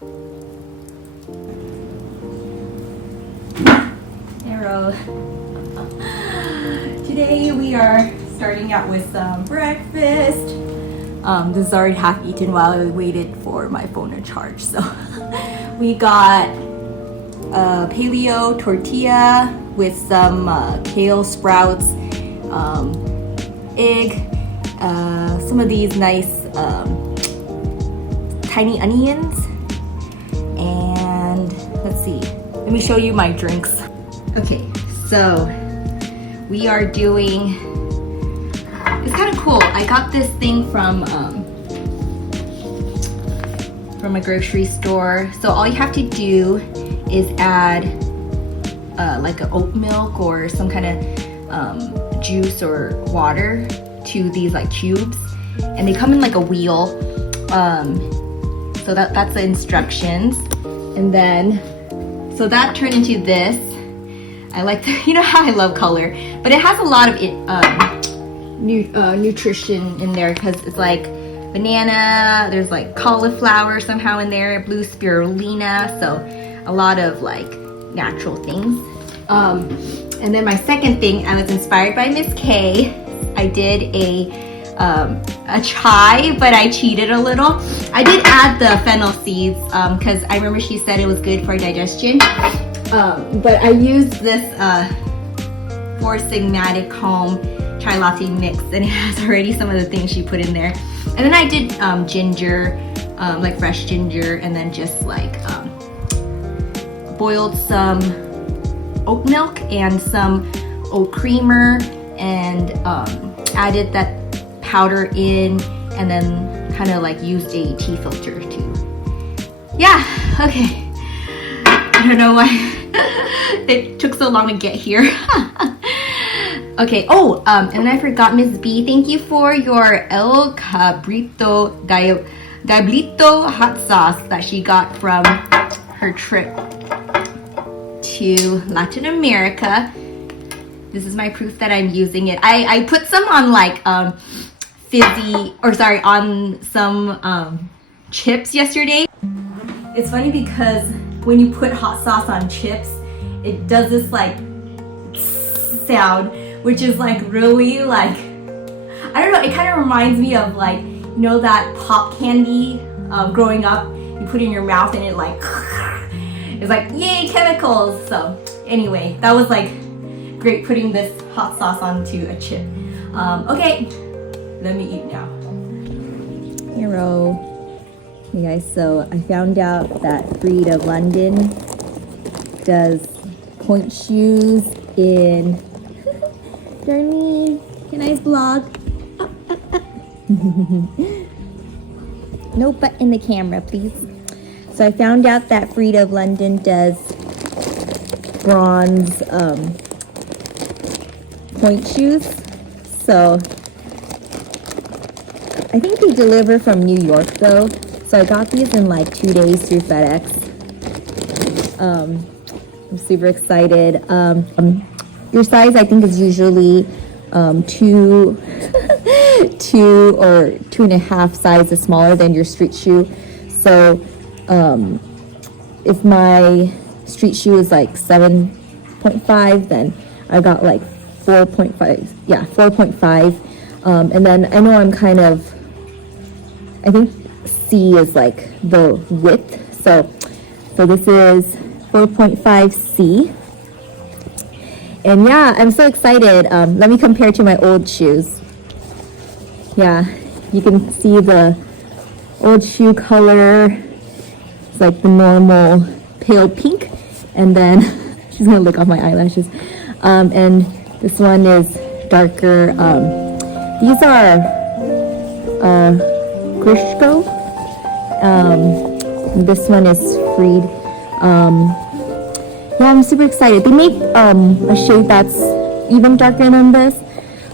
Hello. Today we are starting out with some breakfast. This is already half eaten while I waited for my phone to charge. So we got a paleo tortilla with some kale sprouts, egg, some of these nice tiny onions, and let's see. Let me show you my drinks. Okay, so we are doing. It's kind of cool. I got this thing from a grocery store. So all you have to do is add like an oat milk or some kind of juice or water to these like cubes, and they come in like a wheel. So that's the instructions, and then so that turned into this. I like the, you know how I love color, but it has a lot of nutrition in there because it's like banana, there's like cauliflower somehow in there, blue spirulina, so a lot of like natural things. And then my second thing, I was inspired by Miss K. I did a chai, but I cheated a little. I did add the fennel seeds because I remember she said it was good for digestion. But I used this Four Sigmatic Calm Chai Latte mix, and it has already some of the things she put in there. And then I did ginger, like fresh ginger, and then just like boiled some oat milk and some oat creamer, and added that powder in, and then kind of like used a tea filter too. Yeah, okay. I don't know why it took so long to get here. Okay, oh, and then I forgot Miss B, thank you for your El Cabrito Diablito hot sauce that she got from her trip to Latin America. This is my proof that I'm using it. I put some on like on some chips yesterday. It's funny because when you put hot sauce on chips, it does this like sound, which is like really like, I don't know, it kind of reminds me of like, you know that pop candy growing up, you put it in your mouth and it like, it's like, yay, chemicals. So anyway, that was like great putting this hot sauce onto a chip. Okay, let me eat now. Hero. Hey guys, so I found out that Freed of London does Pointe shoes in Darlene, can I vlog? No butt in the camera, please. So I found out that Freed of London does bronze Pointe shoes. So I think they deliver from New York though. So I got these in like 2 days through FedEx. I'm super excited. Your size I think is usually 2 or 2.5 sizes smaller than your street shoe. So if my street shoe is like 7.5, then I got like 4.5. Yeah, 4.5. And then I know I'm kind of, I think C is like the width. So this is 4.5C. And yeah, I'm so excited. Let me compare to my old shoes. Yeah, you can see the old shoe color. It's like the normal pale pink. And then, she's gonna lick off my eyelashes. And this one is darker. These are Grishko. This one is Freed. Yeah, I'm super excited. They make a shade that's even darker than this,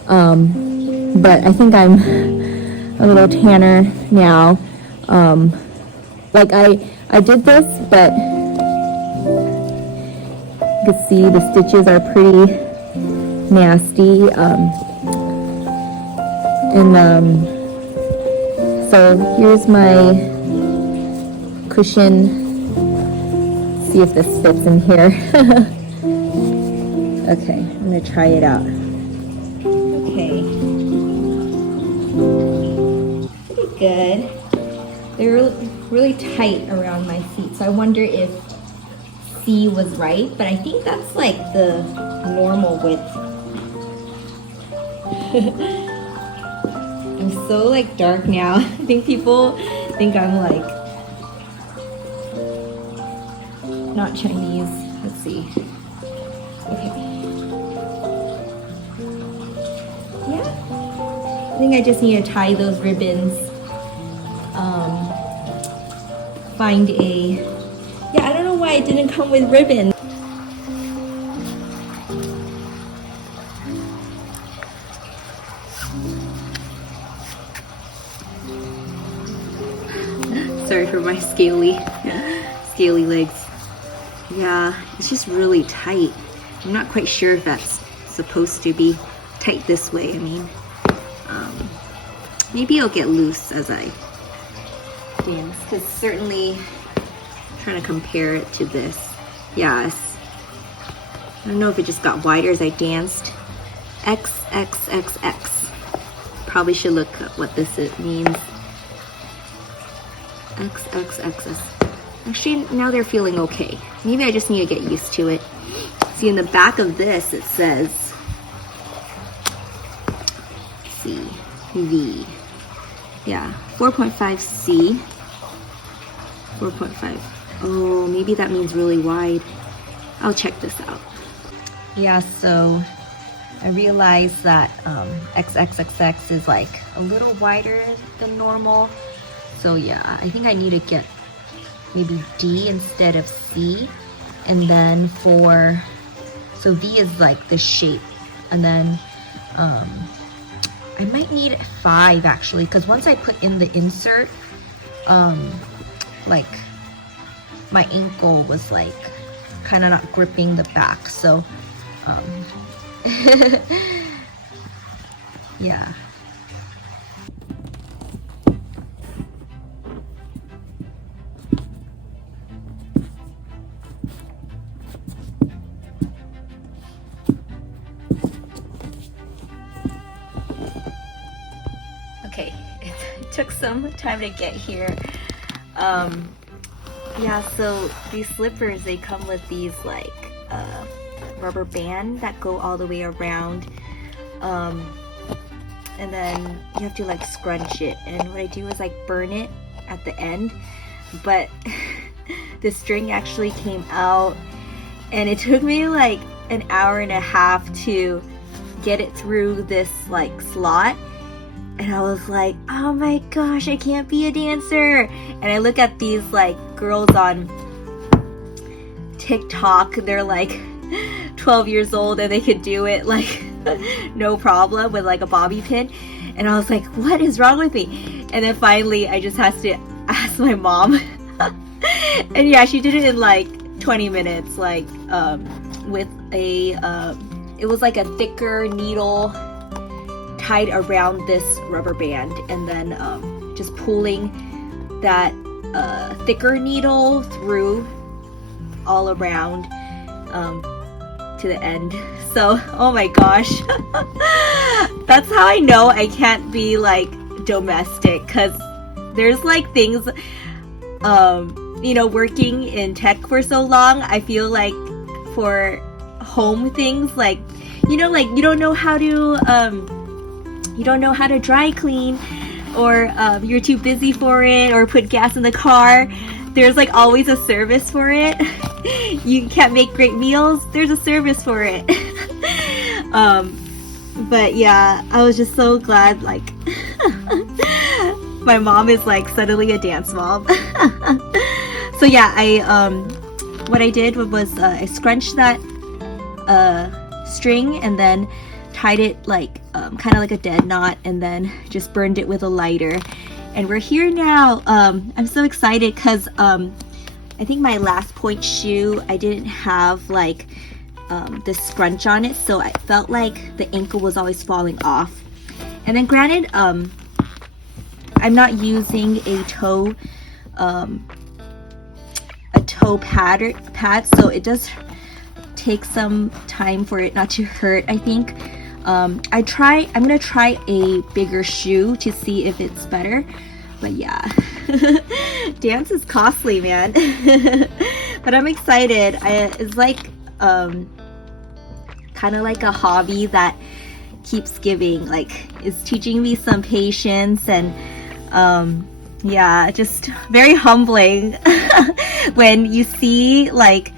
but I think I'm a little tanner now. Like I did this, but you can see the stitches are pretty nasty. So here's my cushion. See if this fits in here. Okay, I'm gonna try it out. Okay. Pretty good. They're really tight around my feet, so I wonder if C was right, but I think that's like the normal width. I'm so like dark now. I think people think I'm like not Chinese. Let's see. Okay. Yeah. I think I just need to tie those ribbons. Find a, yeah, I don't know why it didn't come with ribbon. Sorry for my scaly legs. Yeah, it's just really tight. I'm not quite sure if that's supposed to be tight this way. I mean, maybe it'll get loose as I dance, because certainly I'm trying to compare it to this. Yes. I don't know if it just got wider as I danced. XXXX. Probably should look up what this means. XXXS. Actually, now they're feeling okay. Maybe I just need to get used to it. See, in the back of this, it says, let's see, V. Yeah, 4.5C. 4.5. Oh, maybe that means really wide. I'll check this out. Yeah, so I realized that XXXX is like a little wider than normal. So yeah, I think I need to get maybe D instead of C. And then so V is like the shape. And then I might need 5 actually, because once I put in the insert, like my ankle was like kind of not gripping the back. So yeah. Okay, it took some time to get here. Yeah, so these slippers, they come with these like rubber band that go all the way around, and then you have to like scrunch it, and what I do is like burn it at the end, but the string actually came out, and it took me like an hour and a half to get it through this like slot. And I was like, oh my gosh, I can't be a dancer. And I look at these like girls on TikTok, they're like 12 years old and they could do it like no problem with like a bobby pin. And I was like, what is wrong with me? And then finally I just had to ask my mom. And yeah, she did it in like 20 minutes, like with a, it was like a thicker needle tied around this rubber band, and then just pulling that thicker needle through all around to the end. So, oh my gosh. That's how I know I can't be like domestic, because there's like things, you know, working in tech for so long, I feel like for home things, like, you know, like you don't know how to dry clean, or you're too busy for it, or put gas in the car. There's like always a service for it. You can't make great meals, there's a service for it. But yeah, I was just so glad like my mom is like suddenly a dance mom. So yeah, what I did was I scrunched that string and then tied it like kind of like a dead knot, and then just burned it with a lighter. And we're here now. I'm so excited because I think my last Pointe shoe, I didn't have like this scrunch on it, so I felt like the ankle was always falling off. And then granted, I'm not using a toe toe pad, so it does take some time for it not to hurt, I think. I'm gonna try a bigger shoe to see if it's better. But yeah, dance is costly, man. But I'm excited. It's like kind of like a hobby that keeps giving, like it's teaching me some patience, and yeah, just very humbling when you see like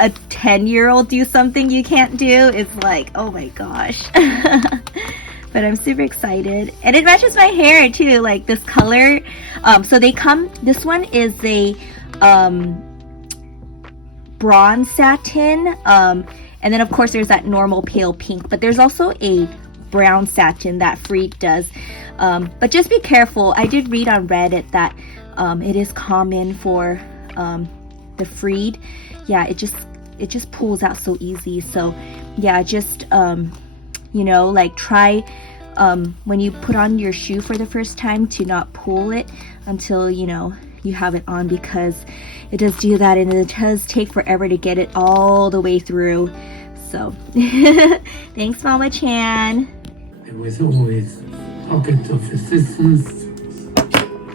a 10-year-old do something you can't do. It's like, oh my gosh. But I'm super excited, and it matches my hair too, like this color. So they come, this one is a bronze satin, and then of course there's that normal pale pink, but there's also a brown satin that Freed does. But just be careful. I did read on Reddit that it is common for the Freed. Yeah, it just pulls out so easy. So yeah, just you know, like try when you put on your shoe for the first time to not pull it until, you know, you have it on, because it does do that, and it does take forever to get it all the way through. So thanks, Mama Chan. There was always pockets of resistance.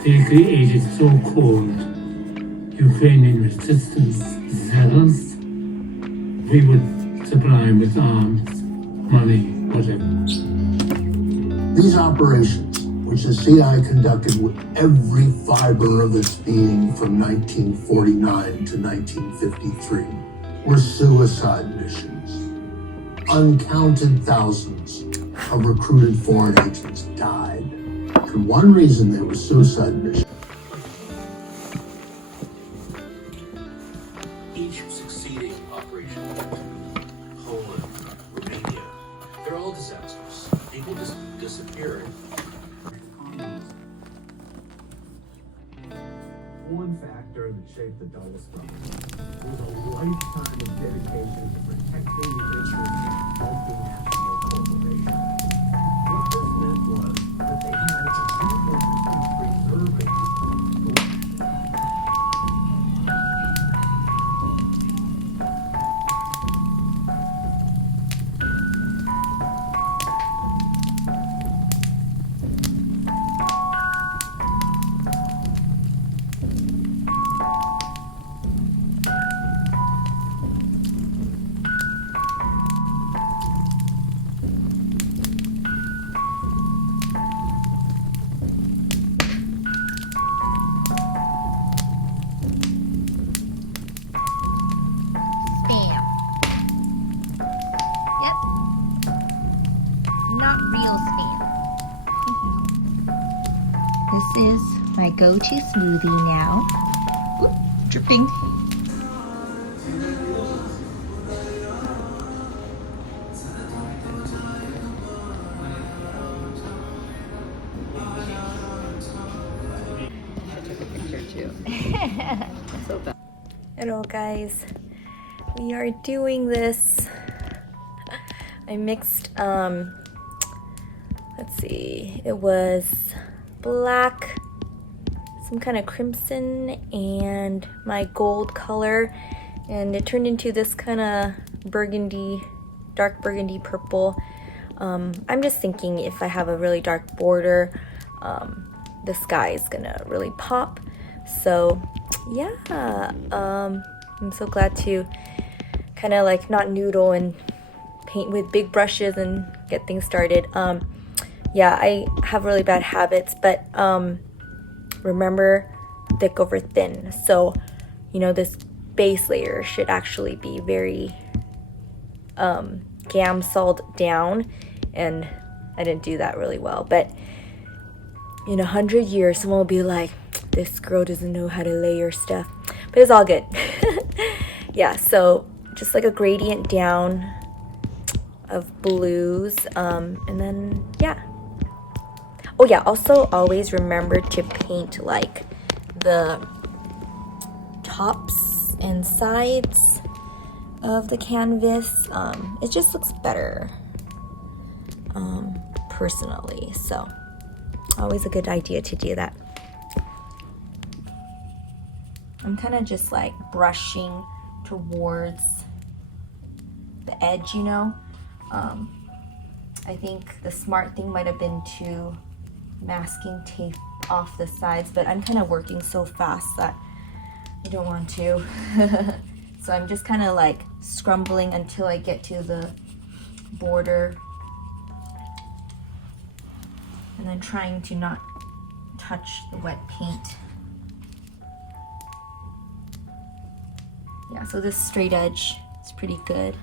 They created so-called Ukrainian resistance zealots. We would supply them with arms, money, whatever. These operations, which the CIA conducted with every fiber of its being from 1949 to 1953, were suicide missions. Uncounted thousands of recruited foreign agents died. And one reason they were suicide missions. Each succeeding operation, Poland, Romania, they're all disasters. People just disappearing. One factor that shaped the double star was a lifetime of dedication to protecting the interests of multinational corporations. What this meant was that they had a deep interest in preserving This is my go-to smoothie now. Oop, dripping. I took a picture too. So bad. Hello guys, we are doing this. I mixed let's see, it was black, some kind of crimson, and my gold color, and it turned into this kind of burgundy, dark burgundy purple. I'm just thinking if I have a really dark border, the sky is gonna really pop. So yeah, I'm so glad to kind of like not noodle and paint with big brushes and get things started. Yeah, I have really bad habits, but remember, thick over thin. So, you know, this base layer should actually be very gamsoled down, and I didn't do that really well. But in 100 years, someone will be like, this girl doesn't know how to layer stuff. But it's all good. Yeah, so just like a gradient down of blues, and then yeah. Oh yeah, also always remember to paint like the tops and sides of the canvas. It just looks better, personally. So always a good idea to do that. I'm kind of just like brushing towards the edge, you know. I think the smart thing might have been to masking tape off the sides, but I'm kind of working so fast that I don't want to. So I'm just kind of like scrumbling until I get to the border, and then trying to not touch the wet paint. Yeah, so this straight edge is pretty good.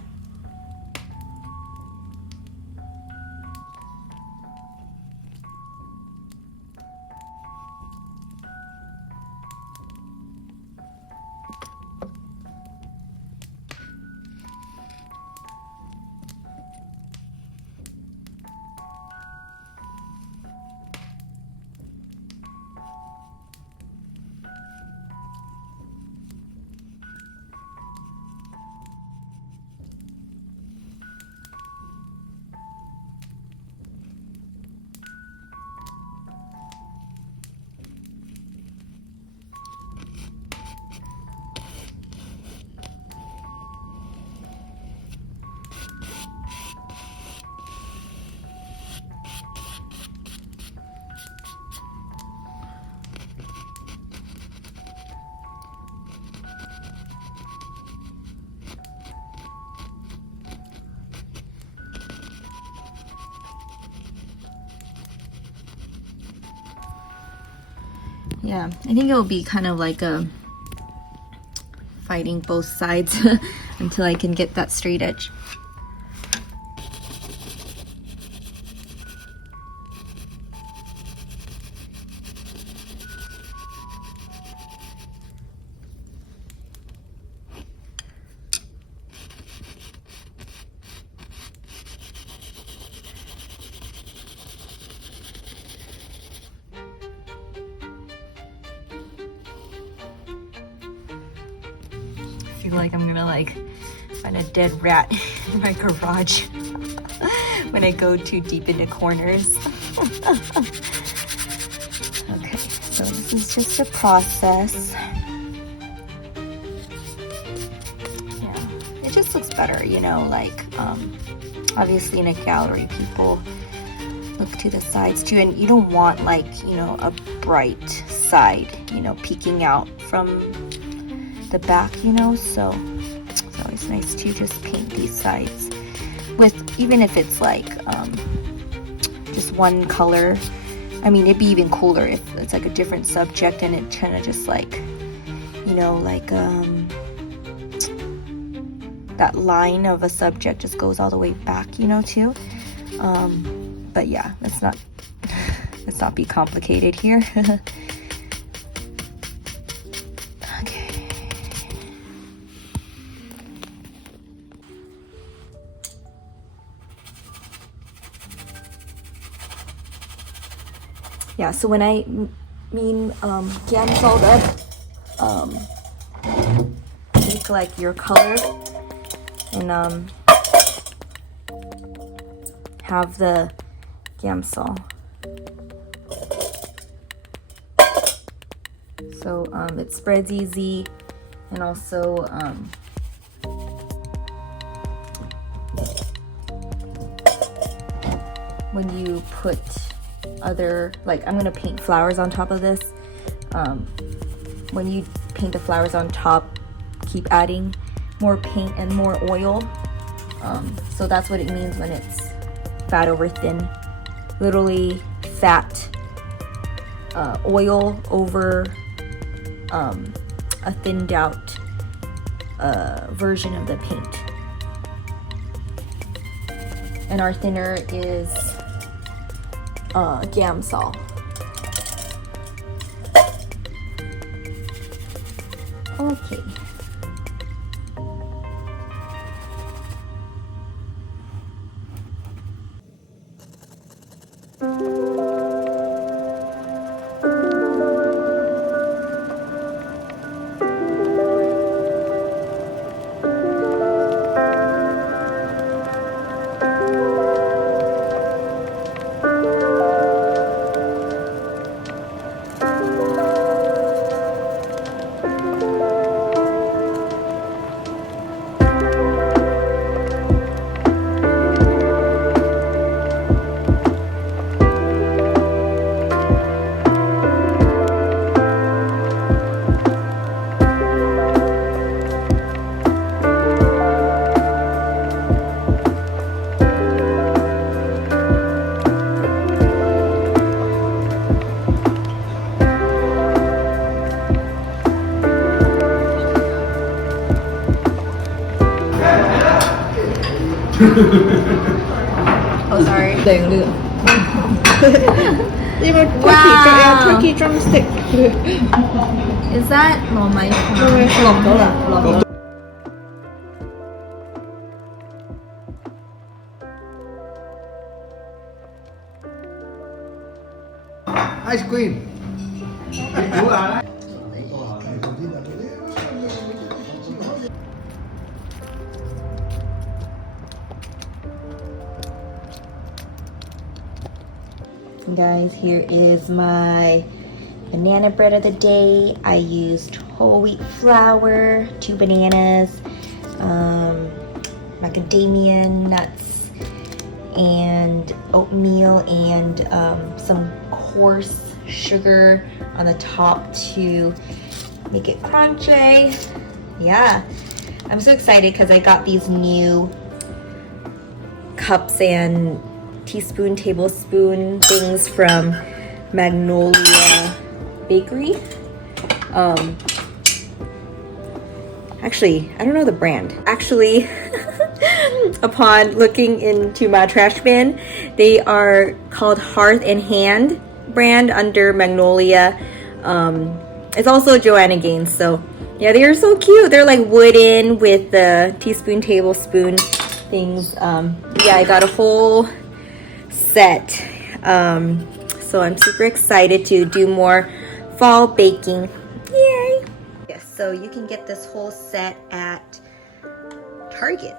Yeah, I think it will be kind of like a fighting both sides until I can get that straight edge. I feel like I'm gonna like find a dead rat in my garage when I go too deep into corners. Okay, so this is just a process. Yeah, it just looks better, you know, like obviously in a gallery people look to the sides too, and you don't want like, you know, a bright side, you know, peeking out from the back, you know, so it's always nice to just paint these sides with, even if it's like just one color. I mean, it'd be even cooler if it's like a different subject and it kind of just like, you know, like that line of a subject just goes all the way back, you know, too. But yeah, let's not be complicated here. Yeah, so when I mean gamsoled up, take like your color and have the gamsol. So it spreads easy, and also when you put other, like I'm gonna paint flowers on top of this, when you paint the flowers on top, keep adding more paint and more oil. So that's what it means when it's fat over thin. Literally fat oil over a thinned out version of the paint. And our thinner is gamsol. Okay. Oh, sorry. แดงเลือดนี่มัน Wow. turkey drumstick Is that หน่อไม้คะ หลอกแล้วล่ะหลอกแล้ว Ice cream. Guys, here is my banana bread of the day. I used whole wheat flour, 2 bananas, macadamia nuts, and oatmeal, and some coarse sugar on the top to make it crunchy. Yeah, I'm so excited because I got these new cups and teaspoon, tablespoon things from Magnolia Bakery. Actually, I don't know the brand. Actually, upon looking into my trash bin, they are called Hearth and Hand brand under Magnolia. It's also Joanna Gaines. So yeah, they are so cute. They're like wooden with the teaspoon, tablespoon things. Yeah, I got a whole set. So I'm super excited to do more fall baking. Yay! Yes, so you can get this whole set at Target.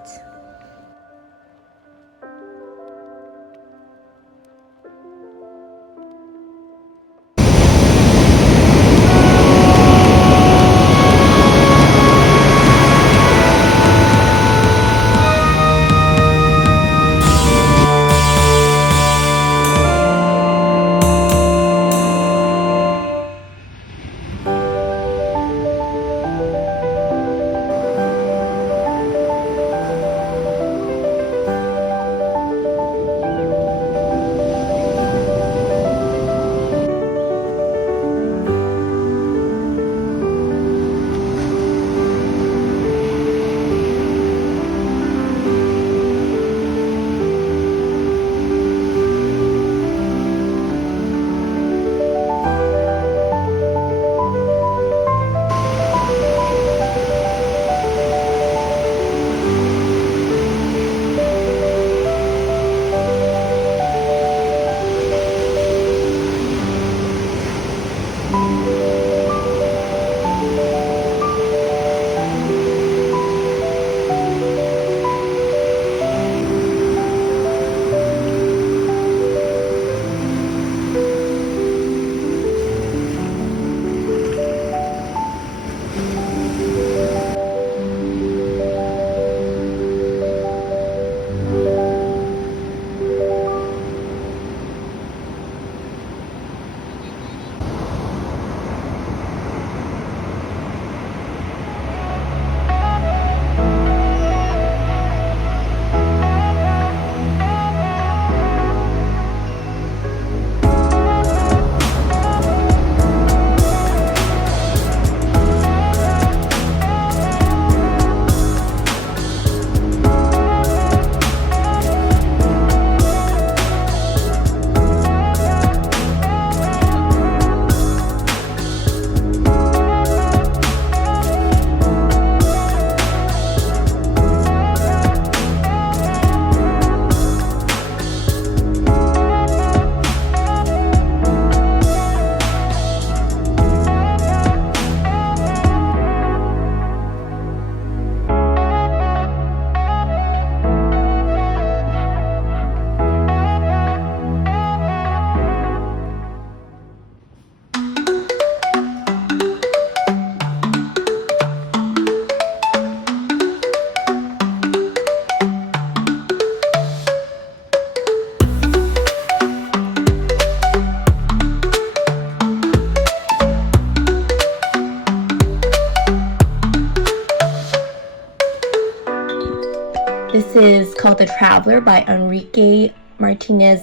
This is called The Traveler by Enrique Martinez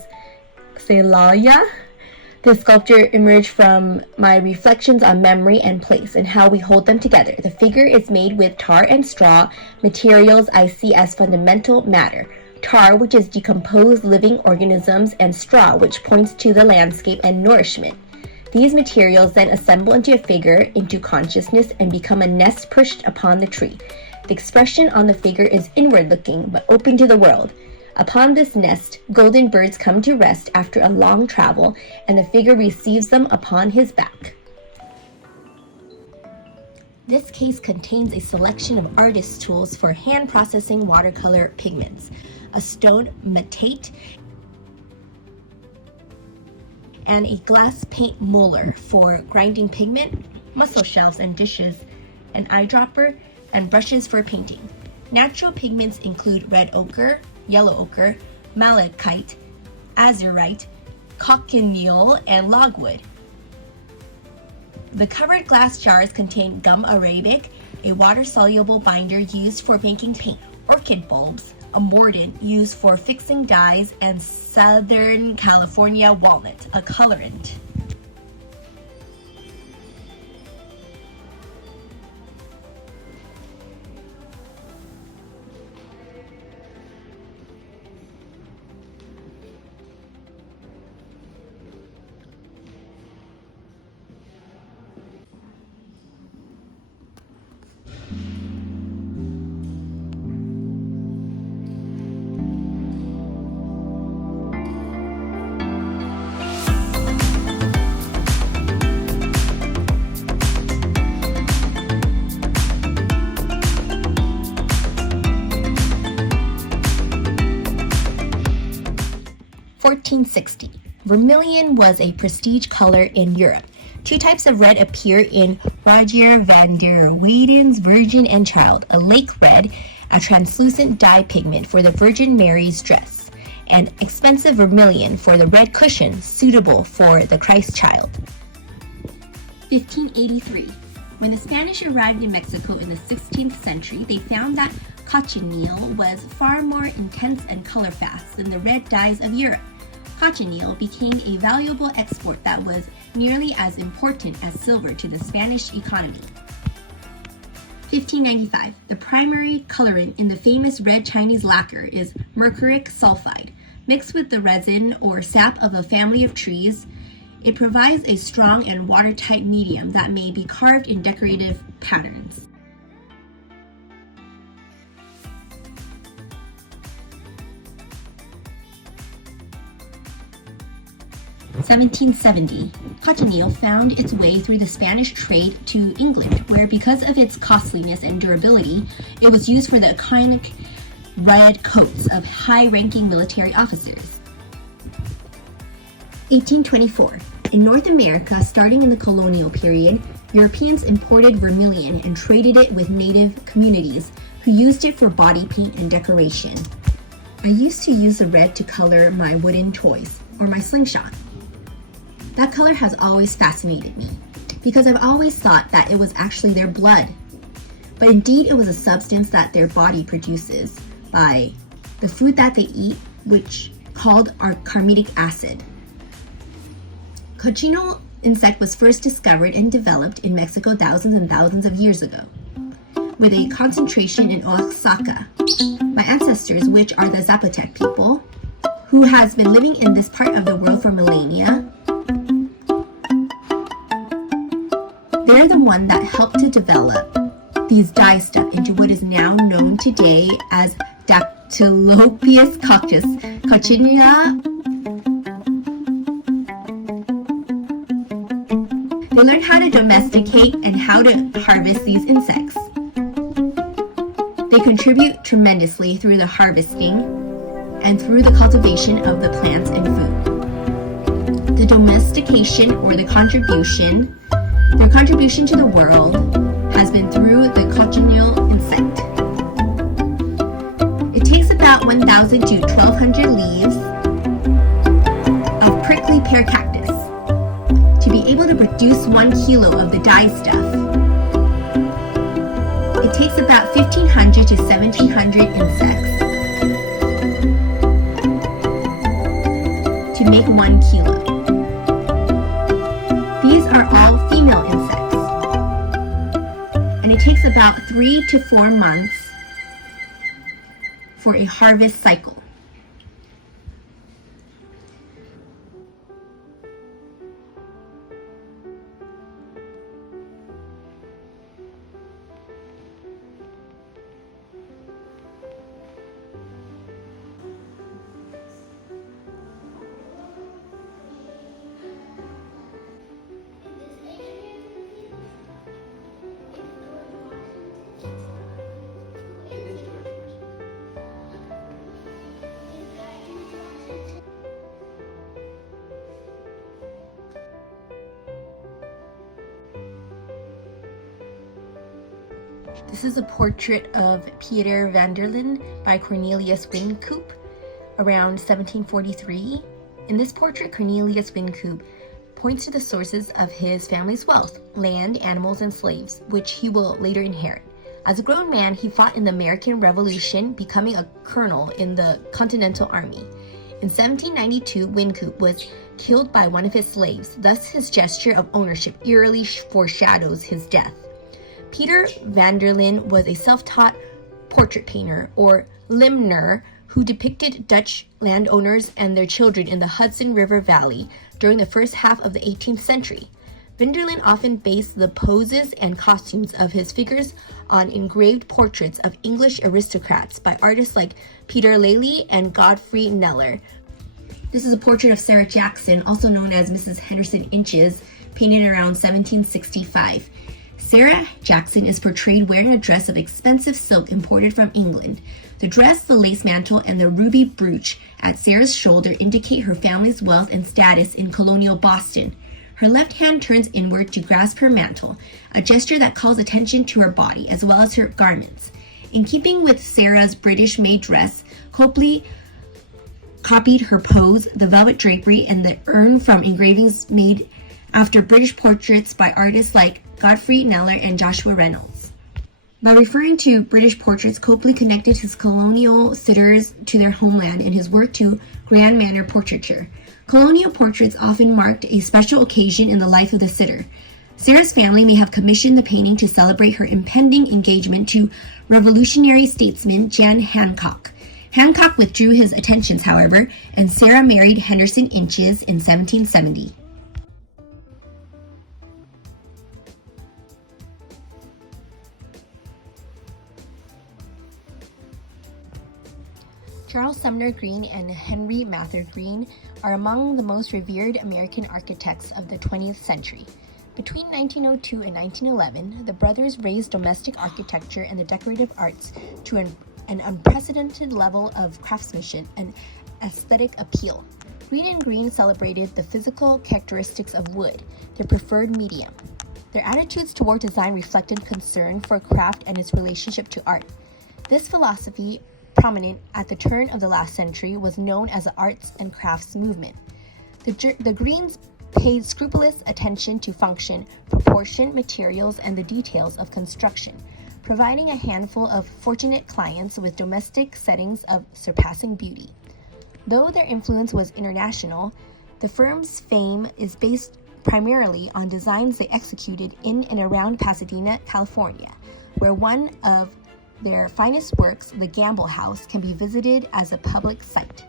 Celaya. This sculpture emerged from my reflections on memory and place and how we hold them together. The figure is made with tar and straw, materials I see as fundamental matter. tar, which is decomposed living organisms, and straw, which points to the landscape and nourishment. These materials then assemble into a figure, into consciousness, and become a nest perched upon the tree. The expression on the figure is inward-looking, but open to the world. Upon this nest, golden birds come to rest after a long travel, and the figure receives them upon his back. This case contains a selection of artist tools for hand processing watercolor pigments, a stone matate, and a glass paint molar for grinding pigment, mussel shells and dishes, an eyedropper, and brushes for painting. Natural pigments include red ochre, yellow ochre, malachite, azurite, cochineal, and logwood. The covered glass jars contain gum arabic, a water-soluble binder used for making paint, orchid bulbs, a mordant used for fixing dyes, and Southern California walnut, a colorant. (1460). Vermilion was a prestige color in Europe. Two types of red appear in Rogier van der Weyden's Virgin and Child, a lake red, a translucent dye pigment for the Virgin Mary's dress, and expensive vermilion for the red cushion suitable for the Christ child. 1583. When the Spanish arrived in Mexico in the 16th century, they found that cochineal was far more intense and color-fast than the red dyes of Europe. Cochineal became a valuable export that was nearly as important as silver to the Spanish economy. 1595. The primary colorant in the famous red Chinese lacquer is mercuric sulfide. Mixed with the resin or sap of a family of trees, it provides a strong and watertight medium that may be carved in decorative patterns. 1770. Cochineal found its way through the Spanish trade to England, where because of its costliness and durability, it was used for the iconic red coats of high-ranking military officers. 1824. In North America, starting in the colonial period, Europeans imported vermilion and traded it with native communities who used it for body paint and decoration. I used to use the red to color my wooden toys or my slingshot. That color has always fascinated me because I've always thought that it was actually their blood. But indeed, it was a substance that their body produces by the food that they eat, which called carminic acid. Cochineal insect was first discovered and developed in Mexico thousands and thousands of years ago, with a concentration in Oaxaca. My ancestors, which are the Zapotec people, who has been living in this part of the world for millennia, they're the one that helped to develop these dye stuff into what is now known today as Dactylopius coccus, Coccinea. They learned how to domesticate and how to harvest these insects. They contribute tremendously through the harvesting and through the cultivation of the plants and food. The domestication or their contribution to the world has been through the cochineal insect. It takes about 1,000 to 1,200 leaves of prickly pear cactus to be able to produce 1 kilo of the dye stuff. It takes about 1,500 to 1,700 insects to make 1 kilo. These are all female insects, and it takes about 3 to 4 months for a harvest cycle. This is a portrait of Peter van der Linde by Cornelius Wynkoop around 1743. In this portrait, Cornelius Wynkoop points to the sources of his family's wealth, land, animals, and slaves, which he will later inherit. As a grown man, he fought in the American Revolution, becoming a colonel in the Continental Army. In 1792, Wynkoop was killed by one of his slaves, thus his gesture of ownership eerily foreshadows his death. Peter van der Linde was a self-taught portrait painter, or limner, who depicted Dutch landowners and their children in the Hudson River Valley during the first half of the 18th century. Van der Linde often based the poses and costumes of his figures on engraved portraits of English aristocrats by artists like Peter Lely and Godfrey Kneller. This is a portrait of Sarah Jackson, also known as Mrs. Henderson Inches, painted around 1765. Sarah Jackson is portrayed wearing a dress of expensive silk imported from England. The dress, the lace mantle, and the ruby brooch at Sarah's shoulder indicate her family's wealth and status in colonial Boston. Her left hand turns inward to grasp her mantle, a gesture that calls attention to her body as well as her garments. In keeping with Sarah's British-made dress, Copley copied her pose, the velvet drapery, and the urn from engravings made after British portraits by artists like Godfrey Kneller and Joshua Reynolds. By referring to British portraits, Copley connected his colonial sitters to their homeland in his work to grand manner portraiture. Colonial portraits often marked a special occasion in the life of the sitter. Sarah's family may have commissioned the painting to celebrate her impending engagement to revolutionary statesman Jan Hancock. Hancock withdrew his attentions, however, and Sarah married Henderson Inches in 1770. Charles Sumner Green and Henry Mather Green are among the most revered American architects of the 20th century. Between 1902 and 1911, the brothers raised domestic architecture and the decorative arts to an unprecedented level of craftsmanship and aesthetic appeal. Green and Green celebrated the physical characteristics of wood, their preferred medium. Their attitudes toward design reflected concern for craft and its relationship to art. This philosophy, prominent at the turn of the last century, was known as the arts and crafts movement. The Greens paid scrupulous attention to function, proportion, materials, and the details of construction, providing a handful of fortunate clients with domestic settings of surpassing beauty. Though their influence was international, the firm's fame is based primarily on designs they executed in and around Pasadena, California, where one of their finest works, the Gamble House, can be visited as a public site.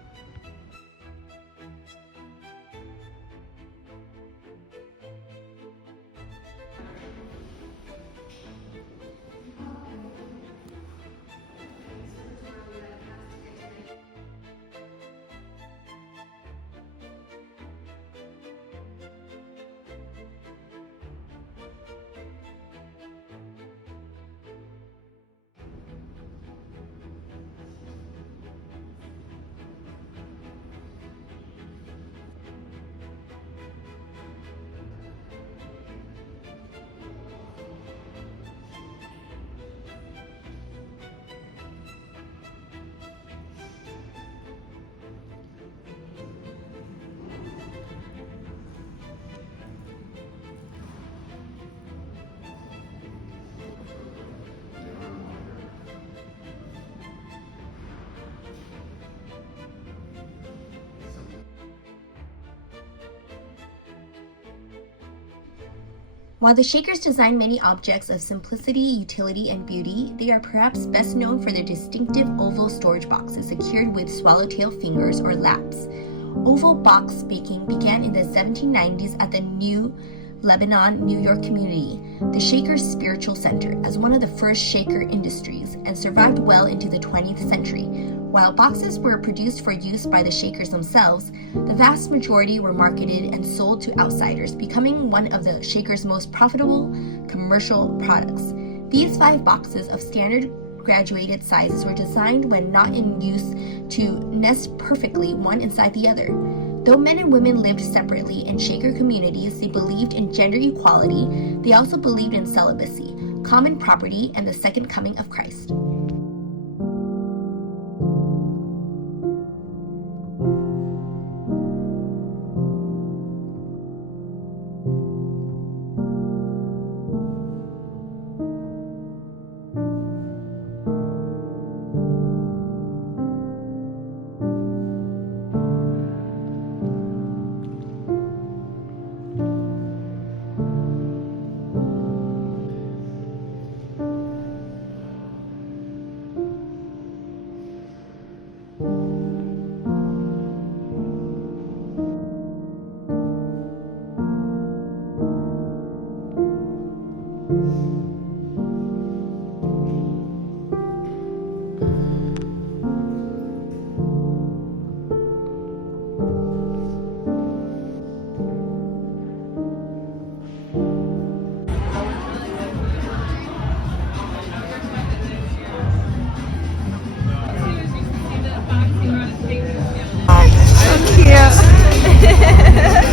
While the Shakers designed many objects of simplicity, utility, and beauty, they are perhaps best known for their distinctive oval storage boxes secured with swallowtail fingers or laps. Oval box making began in the 1790s at the New Lebanon, New York community, the Shakers Spiritual Center, as one of the first Shaker industries, and survived well into the 20th century. While boxes were produced for use by the Shakers themselves, the vast majority were marketed and sold to outsiders, becoming one of the Shakers' most profitable commercial products. These 5 boxes of standard graduated sizes were designed when not in use to nest perfectly one inside the other. Though men and women lived separately in Shaker communities, they believed in gender equality. They also believed in celibacy. common property, and the second coming of Christ.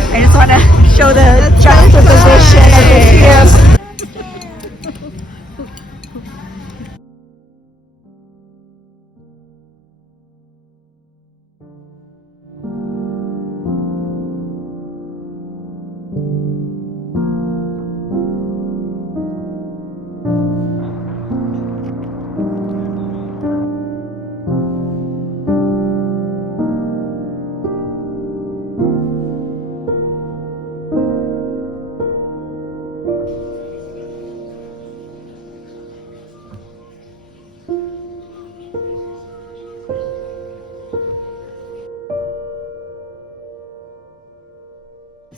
I just want to show the juxtaposition of the here.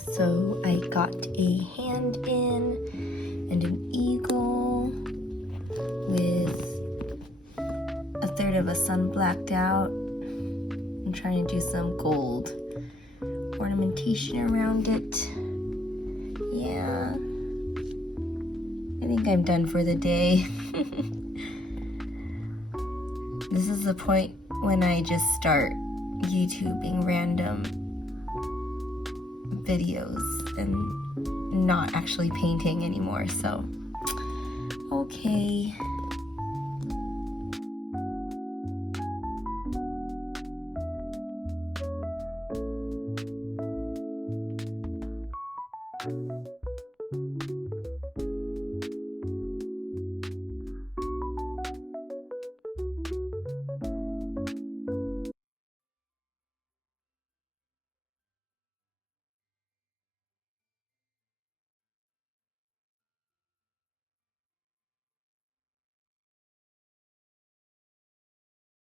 So I got a hand in and an eagle with a third of a sun blacked out. I'm trying to do some gold ornamentation around it. Yeah, I think I'm done for the day. This is the point when I just start YouTubing random videos and not actually painting anymore, so okay.